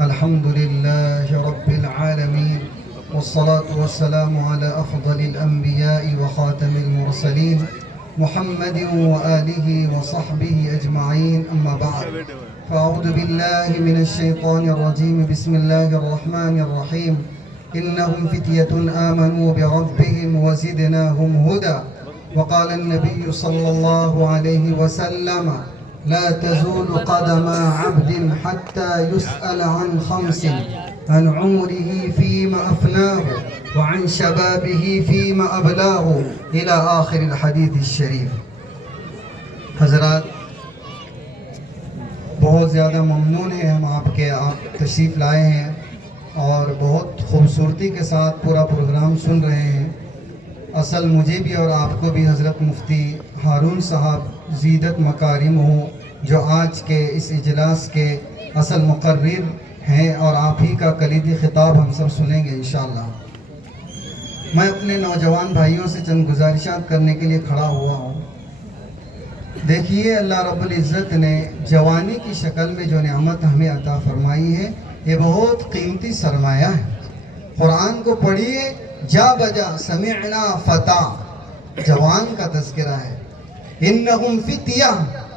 الحمد لله رب العالمين، والصلاة والسلام على أفضل الأنبياء وخاتم المرسلين محمد وآله وصحبه أجمعين، أما بعد. فأعوذ بالله من الشيطان الرجيم. بسم الله الرحمن الرحيم. إنهم فتية آمنوا بربهم وزدناهم هدى. وقال النبي صلى الله عليه وسلم: لا تزول قدم عبد حتى يسأل عن خمس: عن عمره فيما أفناه، وعن شبابه فيما أبلاه، إلى آخر الحديث الشریف. حضرات، بہت زیادہ ممنون ہیں ہم آپ کے، آپ تشریف لائے ہیں اور بہت خوبصورتی کے ساتھ پورا پروگرام سن رہے ہیں. اصل مجھے بھی اور آپ کو بھی حضرت مفتی ہارون صاحب زیدت مکارم ہوں، جو آج کے اس اجلاس کے اصل مقرر ہیں، اور آپ ہی کا کلیدی خطاب ہم سب سنیں گے انشاءاللہ. میں اپنے نوجوان بھائیوں سے چند گزارشات کرنے کے لیے کھڑا ہوا ہوں. دیکھیے، اللہ رب العزت نے جوانی کی شکل میں جو نعمت ہمیں عطا فرمائی ہے، یہ بہت قیمتی سرمایہ ہے. قرآن کو پڑھیے، جا بجا سمعنا فتح، جوان کا تذکرہ ہے. انہم فتیہ،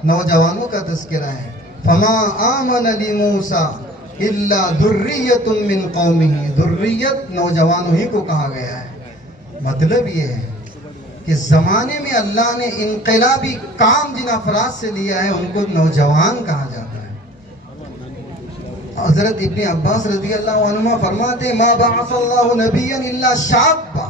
نوجوانوں کا تذکرہ ہے. فما آمن لموسیٰ الا ذریۃ من قومہ، ذریت نوجوانوں ہی کو کہا گیا ہے. مطلب یہ ہے کہ زمانے میں اللہ نے انقلابی کام جن افراد سے لیا ہے ان کو نوجوان کہا جاتا ہے. حضرت ابن عباس رضی اللہ عنہ فرماتے: ما بعث اللہ نبیا الا شابا،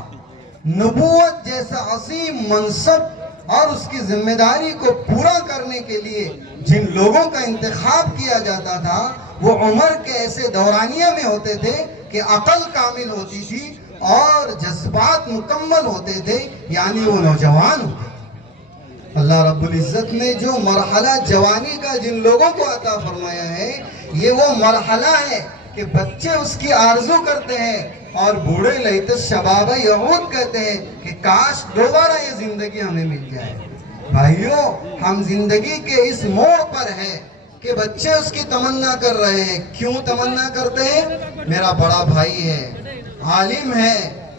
نبوت جیسا عظیم منصب اور اس کی ذمہ داری کو پورا کرنے کے لیے جن لوگوں کا انتخاب کیا جاتا تھا، وہ عمر کے ایسے دورانیہ میں ہوتے تھے کہ عقل کامل ہوتی تھی اور جذبات مکمل ہوتے تھے، یعنی وہ نوجوان ہوتے تھے. اللہ رب العزت نے جو مرحلہ جوانی کا جن لوگوں کو عطا فرمایا ہے، یہ وہ مرحلہ ہے کہ بچے اس کی آرزو کرتے ہیں اور بوڑھے لیت الشباب یعود کہتے ہیں کہ کاش دوبارہ یہ زندگی ہمیں مل جائے. بھائیوں، ہم زندگی کے اس موڑ پر ہیں کہ بچے اس کی تمنا کر رہے ہیں. کیوں تمنا کرتے ہیں؟ میرا بڑا بھائی ہے، عالم ہے،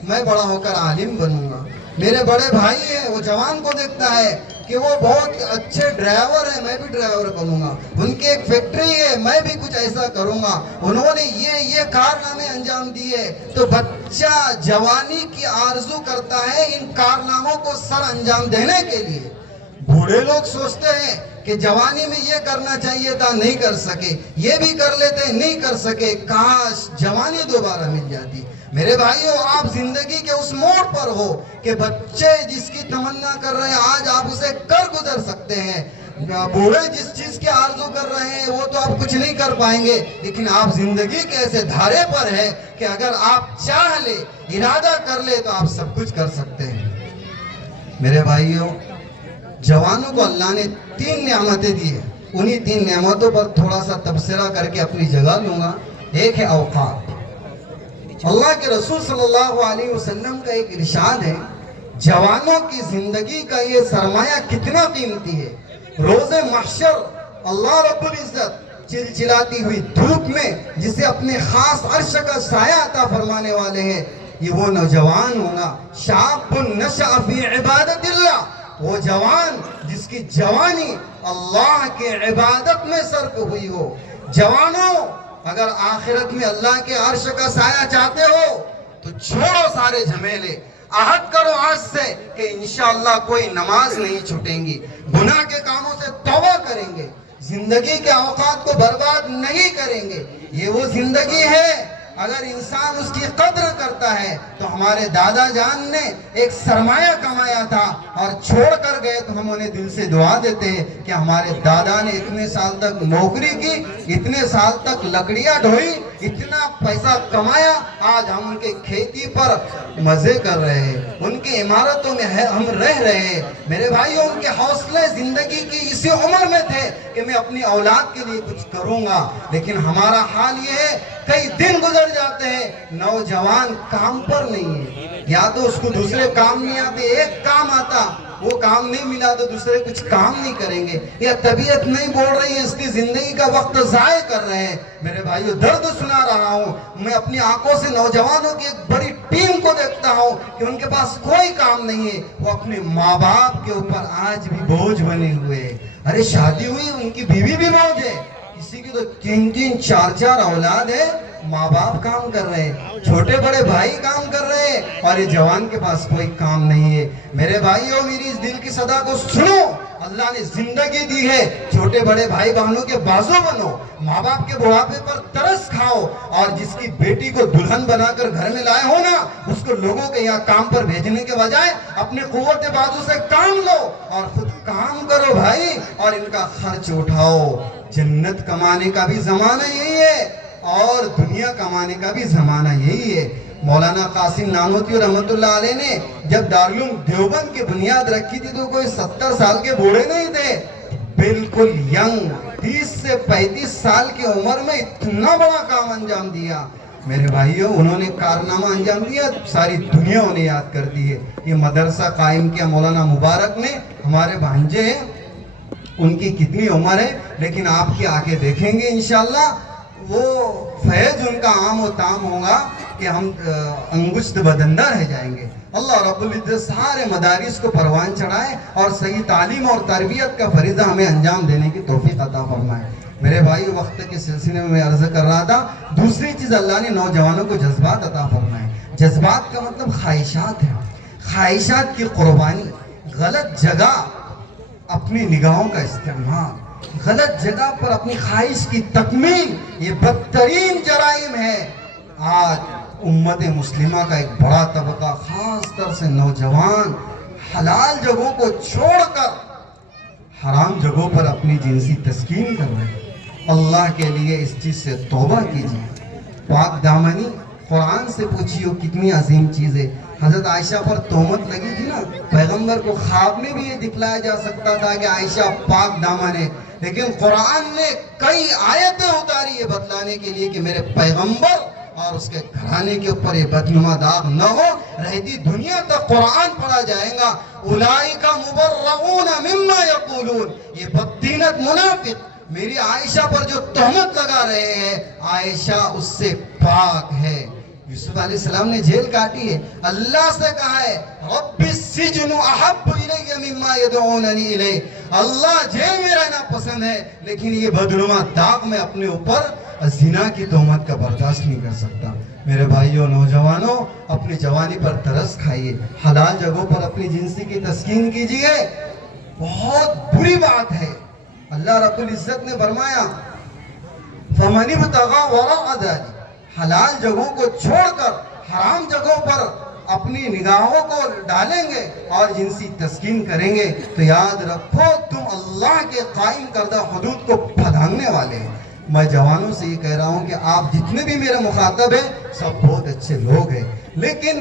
میں بڑا ہو کر عالم بنوں گا. میرے بڑے بھائی ہیں، وہ جوان کو دیکھتا ہے کہ وہ بہت اچھے ڈرائیور ہیں، میں بھی ڈرائیور بنوں گا. ان کی ایک فیکٹری ہے، میں بھی کچھ ایسا کروں گا. انہوں نے یہ کارنامے انجام دیے. تو بچہ جوانی کی آرزو کرتا ہے ان کارناموں کو سر انجام دینے کے لیے. بوڑھے لوگ سوچتے ہیں کہ جوانی میں یہ کرنا چاہیے تھا، نہیں کر سکے، یہ بھی کر لیتے، نہیں کر سکے، کاش جوانی دوبارہ مل جاتی. میرے بھائیوں، آپ زندگی کے اس موڑ پر ہو کہ بچے جس کی تمنا کر رہے ہیں آج آپ اسے کر گزر سکتے ہیں. بوڑھے جس چیز کے آرزو کر رہے ہیں وہ تو آپ کچھ نہیں کر پائیں گے، لیکن آپ زندگی کے ایسے دھارے پر ہیں کہ اگر آپ چاہ لے، ارادہ کر لے، تو آپ سب کچھ کر سکتے ہیں. میرے بھائیوں، جوانوں کو اللہ نے 3 نعمتیں دی ہیں. انہی 3 نعمتوں پر تھوڑا سا تبصرہ کر کے اپنی جگہ لوں گا. ایک ہے اوقات. اللہ کے رسول صلی اللہ علیہ وسلم کا ایک ارشاد ہے، جوانوں کی زندگی کا یہ سرمایہ کتنا قیمتی ہے. روز محشر اللہ رب العزت چلچلاتی ہوئی دھوپ میں جسے اپنے خاص عرش کا سایہ عطا فرمانے والے ہیں، یہ وہ نوجوان ہونا. شاب نشأ فی عبادت اللہ، وہ جوان جس کی جوانی اللہ کے عبادت میں صرف ہوئی ہو. جوانوں، اگر آخرت میں اللہ کے عرش کا سایہ چاہتے ہو تو چھوڑو سارے جھمیلے. عہد کرو آج سے کہ انشاءاللہ کوئی نماز نہیں چھوٹیں گی، گناہ کے کاموں سے توبہ کریں گے، زندگی کے اوقات کو برباد نہیں کریں گے. یہ وہ زندگی ہے اگر انسان اس کی قدر کرتا ہے. تو ہمارے دادا جان نے ایک سرمایہ کمایا تھا اور چھوڑ کر گئے، تو ہم انہیں دل سے دعا دیتے ہیں کہ ہمارے دادا نے اتنے سال تک نوکری کی، اتنے سال تک لکڑیاں ڈھوئی، اتنا پیسہ کمایا، آج ہم ان کے کھیتی پر مزے کر رہے ہیں، ان کی عمارتوں میں ہم رہ رہے ہیں. میرے بھائیوں، ان کے حوصلے زندگی کی اسی عمر میں تھے کہ میں اپنی اولاد کے لیے کچھ کروں گا. لیکن ہمارا حال یہ ہے، کئی دن گزر جاتے ہیں، نوجوان کام پر نہیں ہے، یا تو اس کو دوسرے کام نہیں آتے، ایک کام آتا وہ کام نہیں ملا تو دوسرے کچھ کام نہیں کریں گے، یا طبیعت نہیں بول رہی ہے اس کی زندگی کا وقت ضائع کر رہے ہیں۔ میرے بھائیو درد سنا رہا ہوں، میں اپنی آنکھوں سے نوجوانوں کی ایک بڑی ٹیم کو دیکھتا ہوں کہ ان کے پاس کوئی کام نہیں ہے، وہ اپنے ماں باپ کے اوپر آج بھی بوجھ بنے ہوئے ہیں۔ ارے شادی ہوئی، ان کی بیوی بھی موج ہے، کسی کی تو 3 4 اولاد ہے، ماں باپ کام کر رہے ہیں، چھوٹے بڑے بھائی کام کر رہے ہیں، اور یہ جوان کے پاس کوئی کام نہیں ہے۔ میرے بھائیوں میری اس دل کی صدا کو سنو، اللہ نے زندگی دی ہے، چھوٹے بڑے بھائی بہنوں کے بازو بنو، ماں باپ کے بڑھاپے پر ترس کھاؤ، اور جس کی بیٹی کو دلہن بنا کر گھر میں لائے ہو نا، اس کو لوگوں کے یہاں کام پر بھیجنے کے بجائے اپنے قوت بازو سے کام لو اور خود کام کرو بھائی، اور ان کا خرچ اٹھاؤ۔ جنت کمانے کا بھی زمانہ یہی ہے اور دنیا کمانے کا بھی زمانہ یہی ہے۔ مولانا قاسم نانوتوی رحمت اللہ علیہ نے جب دارالعلوم دیوبند کی بنیاد رکھی تھی تو کوئی 70 سال کے بوڑھے نہیں تھے، بالکل ینگ، 30 سے 35 سال کی عمر میں اتنا بڑا کام انجام دیا۔ میرے بھائیوں انہوں نے کارنامہ انجام دیا، ساری دنیا انہیں یاد کرتی ہے۔ یہ مدرسہ قائم کیا مولانا مبارک نے، ہمارے بھانجے ہیں، ان کی کتنی عمر ہے لیکن آپ کی آنکھیں دیکھیں گے انشاءاللہ وہ فیض ان کا عام و تام ہوگا کہ ہم انگشت بدندہ رہ جائیں گے۔ اللہ رب العزت سارے مدارس کو پروان چڑھائے اور صحیح تعلیم اور تربیت کا فریضہ ہمیں انجام دینے کی توفیق عطا فرمائے۔ میرے بھائی وقت کے سلسلے میں عرض کر رہا تھا، دوسری چیز اللہ نے نوجوانوں کو جذبات عطا فرمائے۔ جذبات کا مطلب خواہشات ہے، خواہشات کی قربانی، غلط جگہ اپنی نگاہوں کا استعمال، غلط جگہ پر اپنی خواہش کی تکمیل، یہ بدترین جرائم ہے۔ آج امت مسلمہ کا ایک بڑا طبقہ خاص طور سے نوجوان حلال جگہوں کو چھوڑ کر حرام جگہوں پر اپنی جنسی تسکین کر رہے ہیں۔ اللہ کے لیے اس چیز سے توبہ کیجیے۔ پاک دامنی قرآن سے پوچھیے کتنی عظیم چیز ہے۔ حضرت عائشہ پر تہمت لگی تھی نا، پیغمبر کو خواب میں بھی یہ دکھلایا جا سکتا تھا کہ عائشہ پاک دامن ہے، لیکن قرآن نے کئی آیتیں اتاری یہ بتلانے کے لیے کہ میرے پیغمبر اور اس کے گھرانے کے اوپر یہ بدنما داغ نہ ہو، رہتی دنیا تک قرآن پڑھا جائے گا۔ اولئک مبرؤون مما یقولون، یہ بددینت منافق میری عائشہ پر جو تہمت لگا رہے ہیں، عائشہ اس سے پاک ہے۔ یوسف علیہ السلام نے جیل کاٹی ہے، اللہ سے کہا ہے رب السجن احب الی مما یدعوننی الیہ، اللہ جیل میں رہنا پسند ہے لیکن یہ بدنما داغ میں اپنے اوپر زنا کی تہمت کا برداشت نہیں کر سکتا۔ میرے بھائیوں نوجوانوں اپنی جوانی پر ترس کھائیے، حلال جگہوں پر اپنی جنسی کی تسکین کیجیے۔ بہت بری بات ہے، اللہ رب العزت نے فرمایا فَمَنِ ابْتَغَىٰ وَرَاءَ ذَلِكَ، حلال جگہوں کو چھوڑ کر حرام جگہوں پر اپنی نگاہوں کو ڈالیں گے اور جنسی تسکین کریں گے تو یاد رکھو تم اللہ کے قائم کردہ حدود کو پھلانگنے والے ہیں۔ میں جوانوں سے یہ کہہ رہا ہوں کہ آپ جتنے بھی میرے مخاطب ہیں سب بہت اچھے لوگ ہیں، لیکن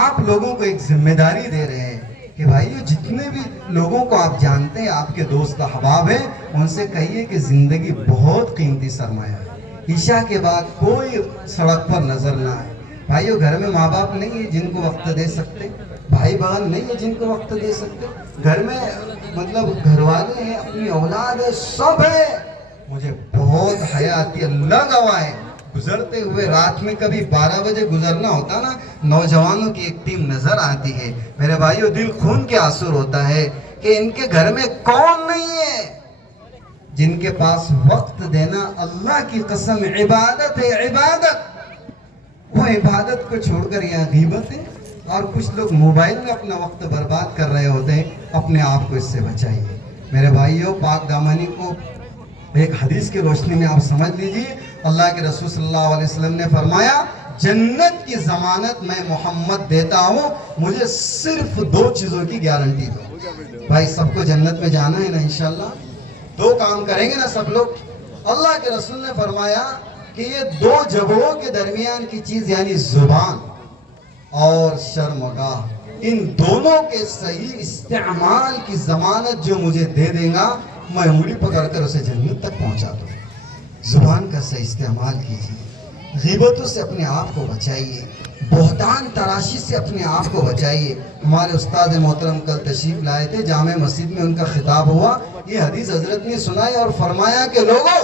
آپ لوگوں کو ایک ذمہ داری دے رہے ہیں کہ بھائیو جتنے بھی لوگوں کو آپ جانتے ہیں آپ کے دوست احباب ہیں، ان سے کہیے کہ زندگی بہت قیمتی سرمایہ ہے۔ عشاء کے بعد کوئی سڑک پر نظر نہ آئے۔ بھائیو گھر میں ماں باپ نہیں ہے جن کو وقت دے سکتے، بھائی بہن نہیں ہے جن کو وقت دے سکتے، گھر میں مطلب گھر والے ہیں، اپنی اولاد ہے، سب ہے۔ مجھے بہت حیا آتی ہے، اللہ گواہ ہے، گزرتے ہوئے رات میں کبھی 12 بجے گزرنا ہوتا نا، نوجوانوں کی ایک ٹیم نظر آتی ہے، میرے بھائیو دل خون کے آنسو ہوتا ہے کہ ان کے گھر میں کون نہیں ہے جن کے پاس وقت دینا اللہ کی قسم عبادت ہے، عبادت۔ وہ عبادت کو چھوڑ کر یہاں غیبت ہے، اور کچھ لوگ موبائل میں اپنا وقت برباد کر رہے ہوتے ہیں۔ اپنے آپ کو اس سے بچائیے میرے بھائیوں۔ پاک دامنی کو ایک حدیث کی روشنی میں آپ سمجھ لیجیے، اللہ کے رسول صلی اللہ علیہ وسلم نے فرمایا جنت کی ضمانت میں محمد دیتا ہوں، مجھے صرف 2 چیزوں کی گارنٹی دو۔ بھائی سب کو جنت میں جانا ہے نا انشاءاللہ، 2 کام کریں گے نا سب لوگ۔ اللہ کے رسول نے فرمایا کہ یہ 2 جگہوں کے درمیان کی چیز یعنی زبان اور شرمگاہ، ان دونوں کے صحیح استعمال کی ضمانت جو مجھے دے دے گا میں انگلی پکڑ کر اسے جنت تک پہنچا دوں۔ زبان کا صحیح استعمال کیجیے، غیبتوں سے اپنے آپ کو بچائیے، بہتان تراشی سے اپنے آپ کو بچائیے۔ ہمارے استاد محترم کل تشریف لائے تھے، جامع مسجد میں ان کا خطاب ہوا، یہ حدیث حضرت نے سنائی اور فرمایا کہ لوگوں،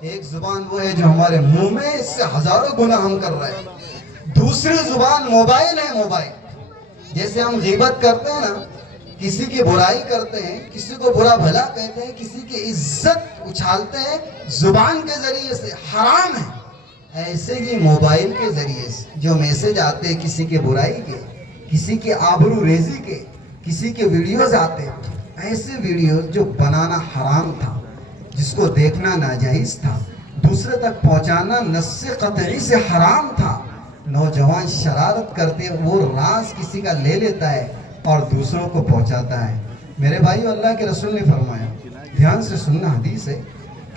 ایک زبان وہ ہے جو ہمارے منہ میں، اس سے ہزاروں گناہ ہم کر رہے ہیں۔ دوسری زبان موبائل ہے، موبائل۔ جیسے ہم غیبت کرتے ہیں نا، کسی کی برائی کرتے ہیں، کسی کو برا بھلا کہتے ہیں، کسی کی عزت اچھالتے ہیں زبان کے ذریعے سے، حرام ہے۔ ایسے ہی موبائل کے ذریعے سے جو میسج آتے ہیں کسی کے برائی کے، کسی کے آبرو ریزی کے، کسی کے ویڈیوز آتے ہیں، ایسے ویڈیوز جو بنانا حرام تھا، جس کو دیکھنا ناجائز تھا، دوسرے تک پہنچانا نص قطعی سے حرام تھا، نوجوان شرارت کرتے وہ راز کسی کا لے لیتا ہے اور دوسروں کو پہنچاتا ہے۔ میرے بھائیو، اللہ کے رسول نے فرمایا، دھیان سے سننا، حدیث ہے،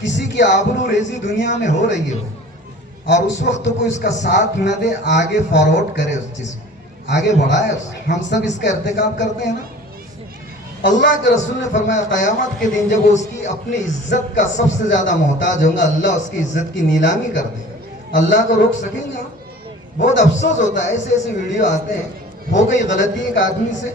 کسی کی آبرو ریزی دنیا میں ہو رہی ہے اور اس وقت کوئی اس کا ساتھ نہ دے، آگے فارورڈ کرے، اس چیز کو آگے بڑھائے، ہم سب اس کا ارتکاب کرتے ہیں نا۔ اللہ کے رسول نے فرمایا قیامت کے دن جب وہ اس کی اپنی عزت کا سب سے زیادہ محتاج ہوگا، اللہ اس کی عزت کی نیلامی کر دے، اللہ کو روک سکیں گے؟ بہت افسوس ہوتا ہے، ایسے ایسے ویڈیو آتے ہیں، ہو گئی غلطی ایک آدمی سے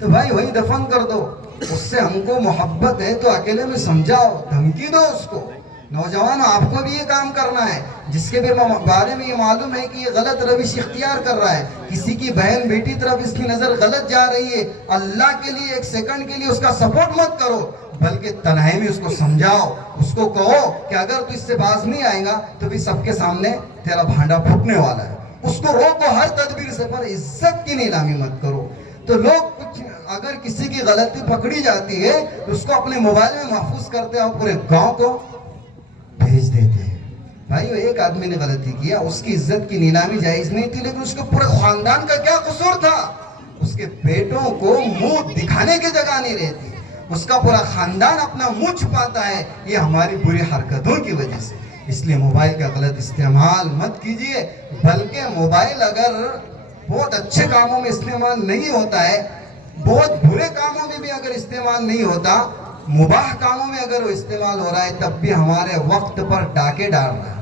تو بھائی وہی دفن کر دو، اس سے ہم کو محبت ہے تو اکیلے میں سمجھاؤ، دھمکی دو اس کو۔ نوجوان، آپ کو بھی یہ کام کرنا ہے، جس کے بارے میں یہ معلوم ہے کہ یہ غلط روش اختیار کر رہا ہے، کسی کی بہن بیٹی طرف اس کی نظر غلط جا رہی ہے، اللہ کے لیے ایک سیکنڈ کے لیے اس کا سپورٹ مت کرو، بلکہ تنہائی میں اس کو سمجھاؤ، اس کو کہو کہ اگر تو اس سے باز نہیں آئے گا تو بھی سب کے سامنے تیرا بھانڈا پھوٹنے والا ہے۔ اس کو روکو ہر تدبیر سے، پر عزت کی نیلامی مت کرو۔ تو لوگ کچھ اگر کسی کی غلطی پکڑی جاتی ہے تو اس کو اپنے موبائل میں محفوظ کرتے ہیں اور پورے گاؤں کو بھیج دیتے ہیں۔ بھائیو، ایک آدمی نے غلطی کیا، اس کی عزت کی نیلامی جائز نہیں تھی، لیکن اس کو پورے خاندان کا کیا قصور تھا؟ اس کے بیٹوں کو منہ دکھانے کی جگہ نہیں رہتی، اس کا پورا خاندان اپنا منہ چھپاتا ہے، یہ ہماری بری حرکتوں کی وجہ سے۔ اس لیے موبائل کا غلط استعمال مت کیجیے، بلکہ موبائل اگر بہت اچھے کاموں میں استعمال نہیں ہوتا ہے، بہت برے کاموں میں بھی اگر استعمال نہیں ہوتا، مباح کاموں میں اگر وہ استعمال ہو رہا ہے، تب بھی ہمارے وقت پر ڈاکے ڈال رہا ہے۔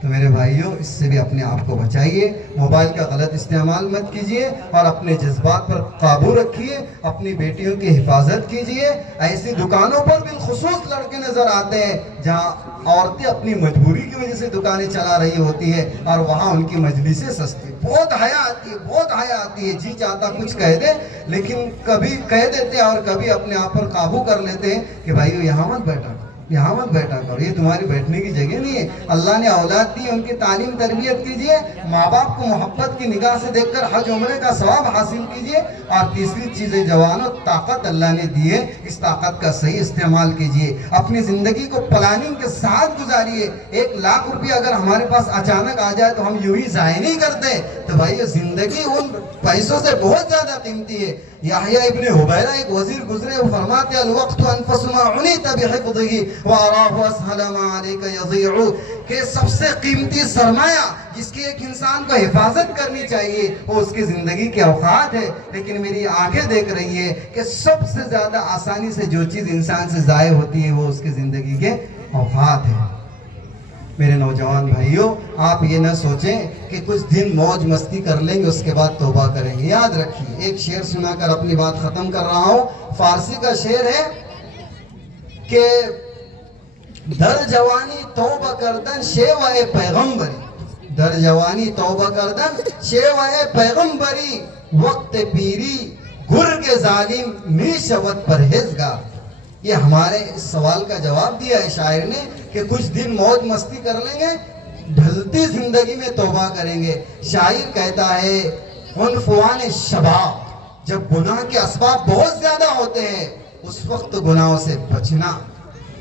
تو میرے بھائیوں، اس سے بھی اپنے آپ کو بچائیے، موبائل کا غلط استعمال مت کیجیے اور اپنے جذبات پر قابو رکھیے، اپنی بیٹیوں کی حفاظت کیجیے۔ ایسی دکانوں پر بالخصوص لڑکے نظر آتے ہیں جہاں عورتیں اپنی مجبوری کی وجہ سے دکانیں چلا رہی ہوتی ہیں اور وہاں ان کی مجلسیں سستی، بہت حیا آتی ہے، بہت حیا آتی ہے، جی چاہتا کچھ کہہ دے، لیکن کبھی کہہ دیتے ہیں اور کبھی اپنے آپ پر قابو کر لیتے ہیں کہ بھائیو یہاں مت بیٹھا، یہاں مت بیٹھا کرو، یہ تمہاری بیٹھنے کی جگہ نہیں ہے۔ اللہ نے اولاد دی، ان کی تعلیم تربیت کیجئے، ماں باپ کو محبت کی نگاہ سے دیکھ کر حج عمرے کا ثواب حاصل کیجئے۔ اور تیسری چیز ہے جوانوں، طاقت اللہ نے دی ہے، اس طاقت کا صحیح استعمال کیجئے، اپنی زندگی کو پلاننگ کے ساتھ گزاریے۔ 1,00,000 روپیہ اگر ہمارے پاس اچانک آ جائے تو ہم یوں ہی ضائع نہیں کرتے، تو بھائی زندگی ان پیسوں سے بہت زیادہ قیمتی ہے۔ یحییٰ ابن حبیرہ ایک وزیر گزرے، وہ فرماتے ہیں الوقت انفس ما عنیت بحفظہ وَأَرَاهُ أَسْهَلَ مَا عَلَيْكَ يَضِيعُ، کہ سب سے قیمتی سرمایہ جس کی ایک انسان کو حفاظت کرنی چاہیے وہ اس کی زندگی کے اوقات ہے، لیکن میری آنکھیں دیکھ رہی ہے کہ سب سے زیادہ آسانی سے جو چیز انسان سے ضائع ہوتی ہے وہ اس کی زندگی کے اوقات ہے۔ میرے نوجوان بھائیوں، آپ یہ نہ سوچیں کہ کچھ دن موج مستی کر لیں گے اس کے بعد توبہ کریں گے۔ یاد رکھیے، ایک شعر سنا کر اپنی بات ختم کر رہا ہوں، فارسی کا شعر ہے کہ در جوانی توبہ کردن شیوہ پیغمبری، در جوانی توبہ کردن شیوہ پیغمبری، وقت پیری گرگ ظالم می شود پرہیزگار۔ یہ ہمارے اس سوال کا جواب دیا ہے شاعر نے کہ کچھ دن موج مستی کر لیں گے، ڈھلتی زندگی میں توبہ کریں گے۔ شاعر کہتا ہے عنفوان شباب، جب گناہ کے اسباب بہت زیادہ ہوتے ہیں اس وقت گناہوں سے بچنا،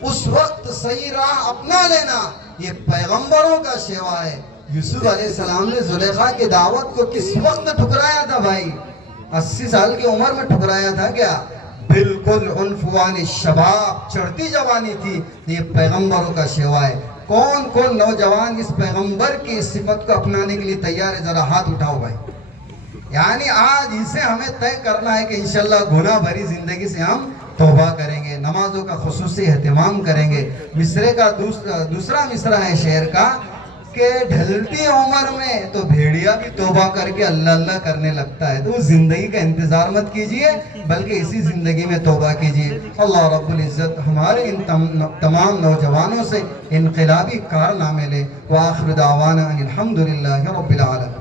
اس وقت صحیح راہ اپنا لینا، یہ پیغمبروں کا شیوا ہے۔ یوسف علیہ السلام نے زلیخا کی دعوت کو کس وقت ٹھکرایا تھا بھائی؟ 80 سال کی عمر میں ٹھکرایا تھا کیا؟ بالکل عنفوان شباب، چڑھتی جوانی تھی۔ یہ پیغمبروں کا شیوا ہے۔ کون کون نوجوان اس پیغمبر کی صفت کو اپنانے کے لیے تیار ہے؟ ذرا ہاتھ اٹھاؤ بھائی۔ یعنی آج اسے ہمیں طے کرنا ہے کہ انشاءاللہ گناہ بھری زندگی سے ہم توبہ کریں گے، نمازوں کا خصوصی اہتمام کریں گے۔ مصرے کا دوسرا مصرع ہے شعر کا کہ ڈھلتی عمر میں تو بھیڑیا بھی توبہ کر کے اللہ اللہ کرنے لگتا ہے. تو اس زندگی کا انتظار مت کیجئے بلکہ اسی زندگی میں توبہ کیجئے. اللہ رب العزت ہمارے ان تمام نوجوانوں سے انقلابی کارنامے لے. وآخر دعوانا ان الحمدللہ رب العالمین.